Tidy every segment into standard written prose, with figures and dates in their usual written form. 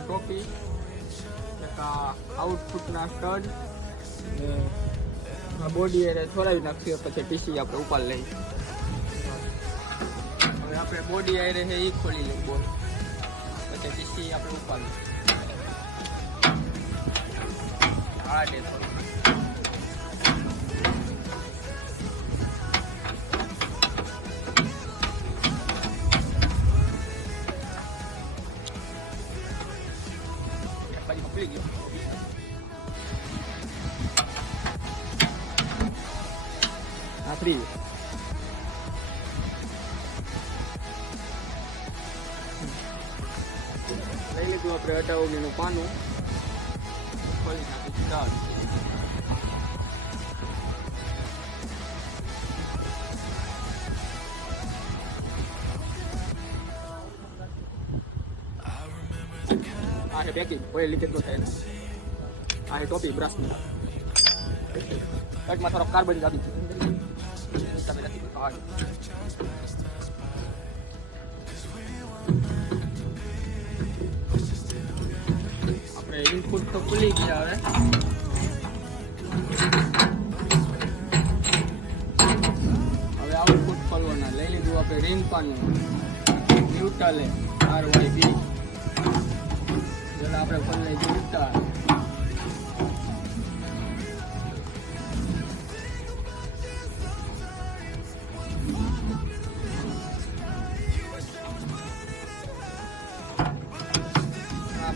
આ ટોપી, એક આ આઉટફૂટના સ્ટડ ને આ બોડી એને છોડાવી નાખીએ, પછી પીસી આપણે ઉપાડ લઈ. હવે આપણે બોડી આરે છે એ ખોલી લઈએ બોલ, પછી પીસી આપણે ઉપાડ લઈએ. આ દે થોડું ખુલી ગયો. આ ફ્રી લઈ લીધું આપણે 18 નું પાનું, ખોલી નાખી ચાલ. આ છે પેકિંગ, કોઈ લીકેજ ન થાય. આ છે ટોપી બ્રશની, કટમાં થોડોક કાર્બન લાગી છે. આપણે ઇનપુટ તો ખુલી ગયા. હવે આઉટપુટ ખોલવાના. લઈ લીધું આપણે રિંગ પાનું, ન્યુટ્રલ RYB. આપણે ખોલી લઈએ ન્યુટ્રલ.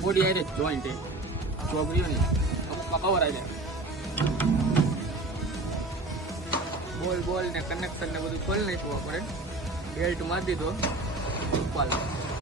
બોડી આઈ જોઈન્ટ ચોગરીઓ ને અમુકમાં કવર આવી જાય. બોલ ને કનેક્શન ને બધું ખોલી નાખ્યું આપણે. બેલ્ટ મારી દીધો.